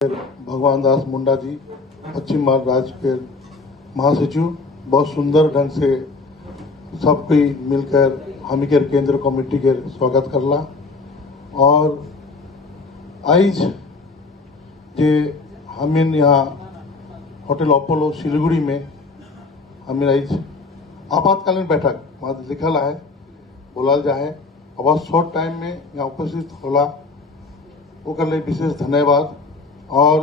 भगवान दास मुंडा जी पश्चिम बंगाल राज्य के महासचिव बहुत सुंदर ढंग से सब कोई मिलकर हम के केंद्र कमेटी के स्वागत करला और आज जे हमिन यहाँ होटल अपोलो सिलीगुड़ी में हमिन आज आपातकालीन बैठक वहाँ लिखल है बोलल जाए बहुत शॉर्ट टाइम में यहाँ उपस्थित होला ओकर लिए विशेष धन्यवाद। और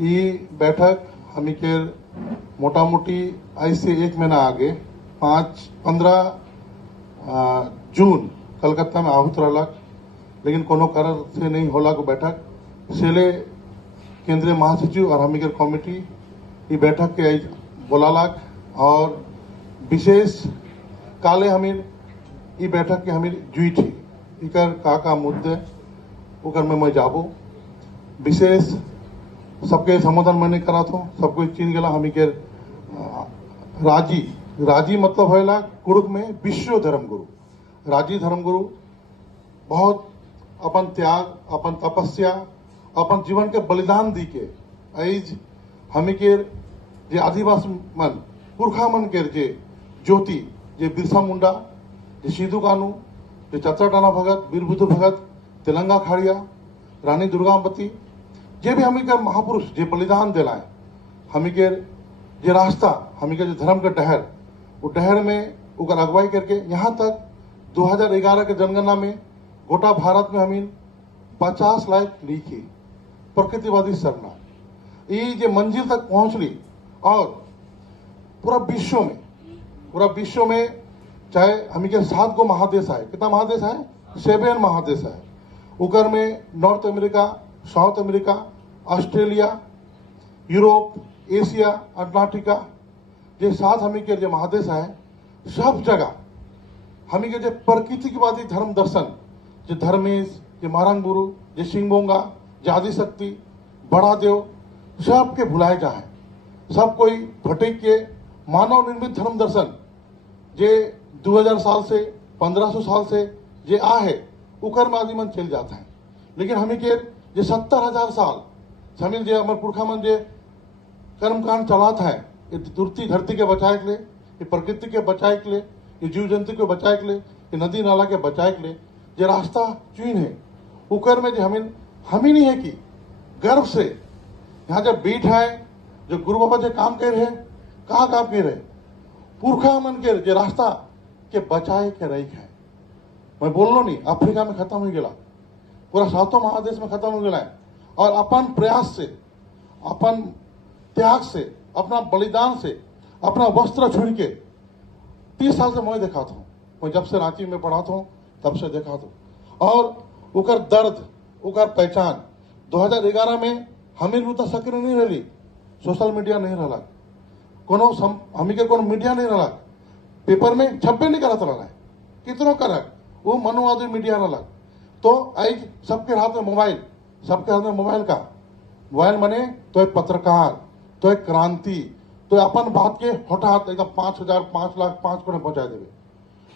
ये बैठक हमी के मोटा मोटी आज से एक महीना आगे 15 जून कलकत्ता में आहूत रहलक, लेकिन कोनो कारण से नहीं होला को बैठक इसलिए केंद्रीय महासचिव और हमी के कमेटी ये बैठक के आज बोलालक और विशेष काले हमीर ये बैठक के हमीर जुई थी इकर का मुद्दे ओकर में मैं जाबो विशेष सबके संबोधन मैंने करा था सबको चीन गला हमी के राजी मतलब होला कुरुक में विश्व धर्मगुरु राजी धर्मगुरु बहुत अपन त्याग अपन तपस्या अपन जीवन के बलिदान दी के आज हमी के जे आदिवासी मन पुरखा मन के जे ज्योति जे बिरसा मुंडा जे सिद्धू कानू जे चतरा भगत वीर बुद्धू भगत तेलंगा खाड़िया रानी दुर्गावती जे भी हमी के महापुरुष जे बलिदान दिला है हमी के जे रास्ता हमी के जो धर्म के डहर वो डहर में उकर अगुवाई करके यहाँ तक 2011 के जनगणना में गोटा भारत में हमी 50 लाख लिखी प्रकृतिवादी सरना ये जे मंजिल तक पहुंच ली और पूरा विश्व में चाहे हमी के 7 गो महादेश है कितना महादेश है 7 महादेश है उकर में North America South America Australia Europe Asia Antarctica जे 7 हमी के जो महादेश है सब जगह हमी के जो प्रकृतिवादी धर्म दर्शन जो धर्मेश जो महारांग गुरु जो सिंगबोंगा जो आदिशक्ति बड़ा देव सबके भुलाए जाए सब कोई भटक के मानव निर्मित धर्म दर्शन जे 2000 साल से 1500 साल से जे आ है उकर में आदि मन चल जाता है, लेकिन हमी के जे 70,000 साल समिल जे हमारे पुरखा मन जे कर्मकांड चलात है ये तुरती धरती के बचाए के लिए ये प्रकृति के बचाए के लिए ये जीव जंतु के बचाए के लिए ये नदी नाला के बचाए के लिए जे रास्ता चुन है उकर में जो हमी नहीं है कि गर्व से यहाँ जब बीट है जो गुरु बाबा जो काम कर रहे कहाँ काम कर रहे पुरखा मन के जो रास्ता के बचाए के रही है मैं बोल लो नहीं अफ्रीका में खत्म हो गया पूरा 7 महादेश में खत्म हो गया है और अपन प्रयास से अपन त्याग से अपना बलिदान से अपना वस्त्र छोड़ के 30 साल से मैं देखा था मैं जब से रांची में पढ़ा था तब से देखा था और उकर दर्द उकर पहचान 2011 में हमें उतना सक्रिय नहीं रही सोशल मीडिया नहीं रहा कोनो हमी के कोनो मीडिया नहीं रहा पेपर में छपे नहीं करत रहा कितनों करक वो मनोवादी मीडिया रहा तो आज सबके हाथ में मोबाइल सबके हाथ में मोबाइल का मोबाइल मने तो एक पत्रकार तो एक क्रांति तो अपन बात के हठात एकदम 5,000 5 लाख 5 करोड़ पहुंचा देवे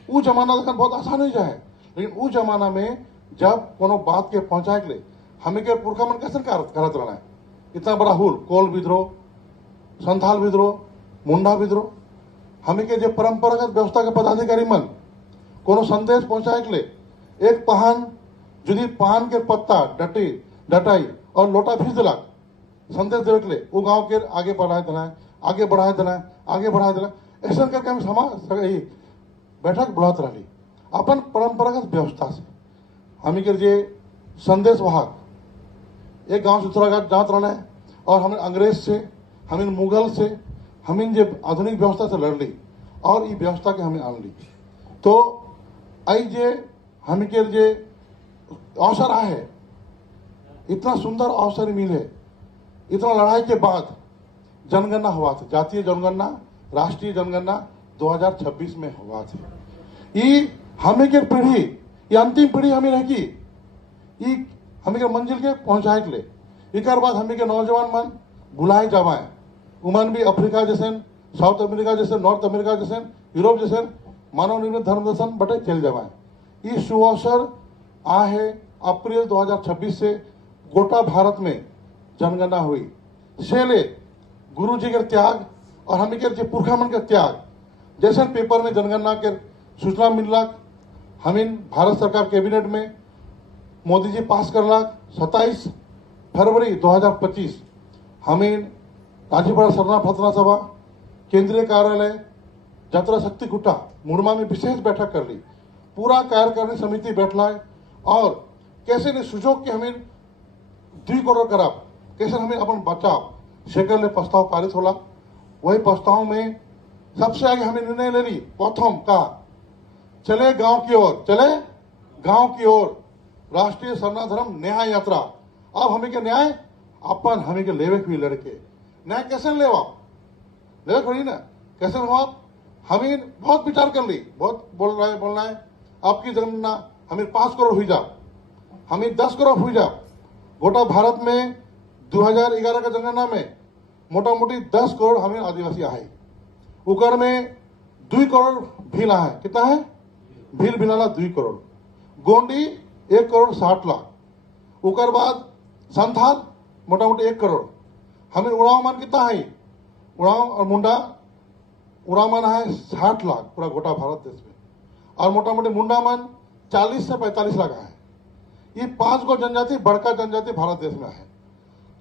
वो जमाना देखन बहुत आसान हो जाए, लेकिन वो जमाना में जब कोनो बात के पहुंचाए के लिए हमें के पुरखा मन कैसे करत रहना है इतना बड़ा हुल कोल विद्रोह संथाल विद्रोह मुंडा विद्रोह हमें के जो परंपरागत व्यवस्था के पदाधिकारी मन कोनो संदेश पहुंचाए के लिए एक पहान जुदी पान के पत्ता डटाई और लोटा भेज दिलक संदेश देवे के लिए वो गांव के आगे बढ़ाए देना ऐसा करके हम समाज बैठक बुलाते रही अपन परंपरागत व्यवस्था से हमी के जे संदेश वाहक एक गांव से दूसरा गांव जात रहा है और हमें अंग्रेज से हमें मुगल से हमें जे आधुनिक व्यवस्था से लड़ ली और ये व्यवस्था के हमें आन ली तो आई जे हमी के जे अवसर आए इतना सुंदर अवसर मिले इतना लड़ाई के बाद जनगणना हुआ था जातीय जनगणना राष्ट्रीय जनगणना 2026 में हुआ था ये हमें के पीढ़ी ये अंतिम पीढ़ी हमें रहेगी ये हमें के मंजिल के पहुंचाए के लिए एक बाद हमें के नौजवान मन बुलाए जावाए उमन भी अफ्रीका जैसे साउथ अमेरिका जैसे नॉर्थ अमेरिका जैसे यूरोप जैसे मानव निर्मित धर्म दर्शन बटे चल जावाए ये सुअवसर आ है अप्रैल 2026 से गोटा भारत में जनगणना हुई सेले गुरु जी के त्याग और हमी के पुरखा मन के त्याग जैसे पेपर में जनगणना के सूचना मिलला हमीन भारत सरकार कैबिनेट में मोदी जी पास करला 27 फरवरी 2025 हमीन राजीपाड़ा सरना प्रार्थना सभा केंद्रीय कार्यालय यात्रा शक्ति कुटा मुड़मा में विशेष बैठक कर ली। पूरा कार्यकारिणी समिति बैठला है और कैसे ने सुझाव के हमें 2 करोड़ कराब कैसे हमें अपन बचाव शेकर ले प्रस्ताव पारित होला। वही प्रस्ताव में सबसे आगे हमें निर्णय ले ली प्रथम का चले गांव की ओर, चले गांव की ओर राष्ट्रीय सरना धर्म न्याय यात्रा। अब हमें के न्याय अपन हमें के लेवे हुई लड़के न्याय कैसे लेवा लेवे खड़ी ना कैसे हो आप हमें बहुत विचार कर ली बहुत बोलना है आपकी जनगणना हमें 5 करोड़ हुई जा हमें 10 करोड़ हुई जा। गोटा भारत में 2011 का जनगणना में मोटा मोटी 10 करोड़ हमें आदिवासी आए उकर में 2 करोड़ भील है कितना है भील भिलाला 2 करोड़ गोंडी 1 करोड़ 60 लाख उकर बाद संथाल मोटा मोटी 1 करोड़ हमें उड़ाव मान कितना है उड़ाव और मुंडा उड़ाव मान है 60 लाख पूरा गोटा भारत देश में और मोटा मोटी मुंडा मान 40 से 45 लाख है। ये 5 गो जनजाति बड़का जनजाति भारत देश में है।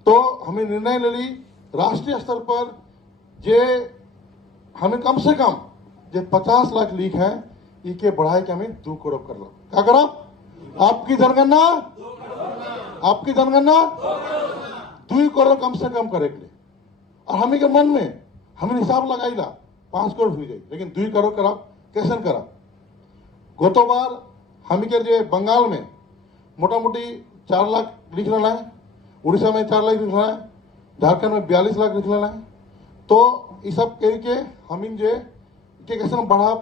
तो हमें निर्णय ले ली राष्ट्रीय स्तर पर जे हमें कम से कम जो 50 लाख लीक है इके बढ़ाए के हमें 2 करोड़ कर लो क्या करो आपकी जनगणना 2 करोड़ कम से कम करे के लिए और हमें के मन में हमें हिसाब लगाई ला 5 करोड़ हुई जाए लेकिन 2 करोड़ करा कैसे करा गोतो बार हमें के जे बंगाल में मोटा मोटी 4 लाख लिख लेना है उड़ीसा में 4 लाख लिख लेना है झारखंड में 42 लाख लिख लेना है। तो ये सब कह के हम जे के कैसे बढ़ा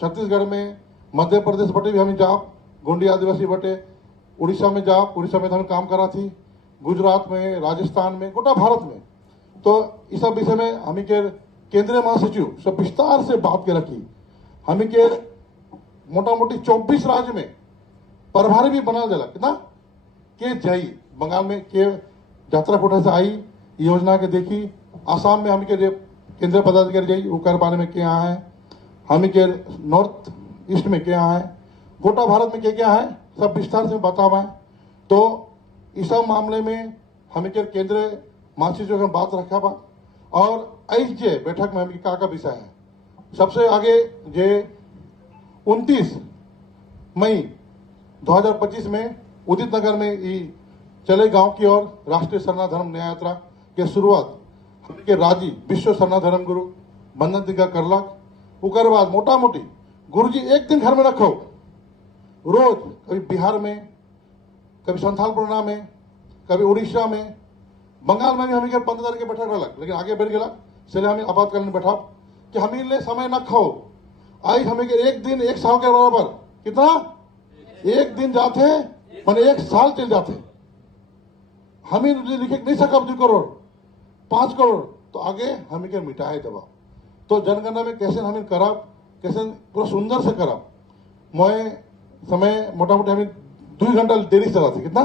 छत्तीसगढ़ में मध्य प्रदेश बटे भी हमें जाप गोंडी आदिवासी बटे उड़ीसा में जाप उड़ीसा में तो हम काम करा थी गुजरात में राजस्थान में गोटा भारत में। तो इस सब विषय में हमें के केंद्रीय महासचिव सब विस्तार से बात के रखी हमें के मोटा मोटी 24 राज्य में प्रभारी भी बना दिला कितना के जाई बंगाल में के यात्रा कोटा से आई योजना के देखी आसाम में हमें के केंद्रीय पदाधिकारी जाई उकर बारे में क्या है हमें के नॉर्थ ईस्ट में क्या है गोटा भारत में क्या है सब विस्तार से बतावा है। तो इस सब मामले में हमें के केंद्रीय महासचिव का बात रखा बा और जे बैठक में हमें का विषय है सबसे आगे जे 29 मई 2025 में उदित नगर में चले गांव की ओर राष्ट्रीय सरना धर्म न्याय यात्रा के शुरुआत के राजी विश्व सरना धर्म गुरु बंधन दिखा करलक उकर बाद मोटा मोटी गुरु जी एक दिन घर में रखो रोज कभी बिहार में कभी संथालपुरना में कभी उड़ीसा में बंगाल में भी हमें 15 तारीख के बैठक रहलक लेकिन आगे बढ़ गया इसलिए हमें आपातकालीन बैठा कि हमें ले समय न खाओ आई हमें एक दिन 1 साल के बराबर कितना 1 दिन जाते मैंने 1 साल चल जाते हमें लिखे नहीं सका 2 करोड़ 5 करोड़ तो आगे हमें के मिटाए दबा। तो जनगणना में कैसे हमें करब कैसे पूरा सुंदर से करब मैं समय मोटा मोटी हमें 2 घंटा देरी चला थी कितना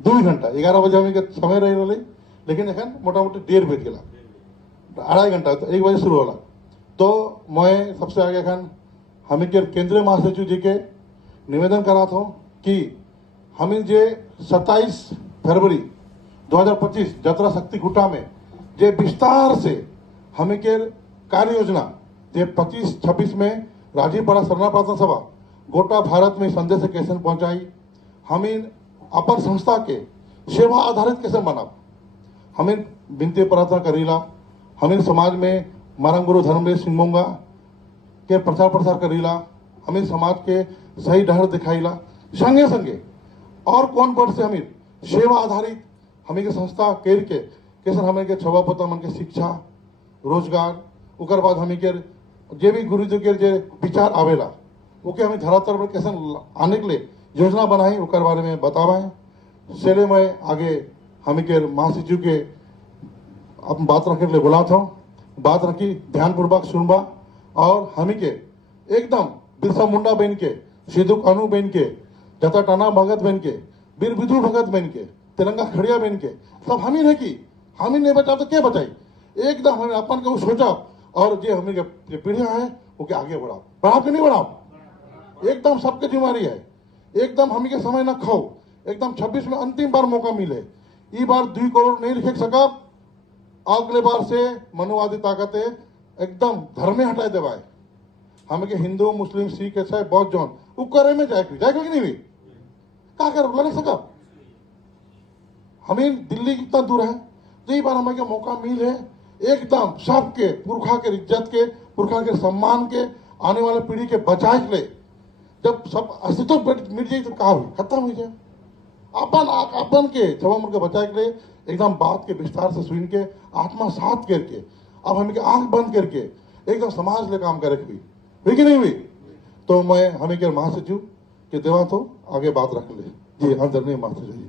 2 घंटा 11 बजे हमें समय रही लेकिन एखन मोटा मोटी 1:30 बज गया 2.5 घंटा तो 1 बजे शुरू होला। तो मैं सबसे आगे एखन हमें के केंद्रीय महासचिव जी के निवेदन करा था कि हमें जे 27 फरवरी 2025 यात्रा शक्ति कुटा में जे विस्तार से हमें के कार्य योजना जे 25-26 में राजीपाड़ा सरना प्रार्थना सभा गोटा भारत में संदेश कैसे पहुंचाई हमें अपन संस्था के सेवा आधारित कैसे बनाब हमें विनती प्रार्थना करीला हमें समाज में मारंग गुरु धर्मदेव सिंह मोंगा के प्रचार प्रसार करीला हमें समाज के सही डहर दिखाईला संगे संगे और कौन पद से हमें सेवा आधारित हमें के संस्था केर के कैसे हमें के छवा पोता मन के शिक्षा रोजगार उकर बाद हमें के जे भी गुरु जी के जे विचार आवेला ओके हमें धरातल पर कैसे आने के लिए योजना बनाई उकर बारे में बतावाए सेले में आगे हमें के महासचिव के अब बात रखने के लिए बुला था बात रखी ध्यानपूर्वक सुनबा और हमें के एकदम बिरसा मुंडा बन के सिद्धू कानू बन के जता टाना भगत बन के बीर विधु भगत बन के तिरंगा खड़िया बन के सब हम ही है की हम ही नहीं बचाओ तो क्या बचाई। एकदम हमें अपन को सोचा और जो हमें जो पीढ़ियां है वो के आगे बढ़ाओ, बढ़ाओ कि नहीं बढ़ाओ, एकदम सबके जिम्मेवारी है। एकदम हम के समय न खाओ, एकदम 26 में अंतिम बार मौका मिले, ये बार 2 करोड़ नहीं लिख सका, अगले बार से मनुवादी ताकतें एकदम धर्म में हटाए देवाए। हम के हिंदू मुस्लिम सिख ईसाई बौद्ध जौन वो करे में जाए कि नहीं भी क्या कर लग सका। हमें दिल्ली कितना दूर है, तो ये बार हमें के मौका मिले एकदम सबके पुरखा के इज्जत के, पुरखा के सम्मान के, आने वाले पीढ़ी के बचाए के लिए। जब सब अस्तित्व मिट जाए तो कहा खत्म हो जाए। अपन के जब के बचाए के लिए एकदम बात के विस्तार से सुन के आत्मा साफ करके अब हमें के आंख बंद करके एकदम समाज ले काम करे हुई कि नहीं हुई। तो मैं हमें के महासचिव के देवा तो आगे बात रख ले जी, आदरणीय महासचिव।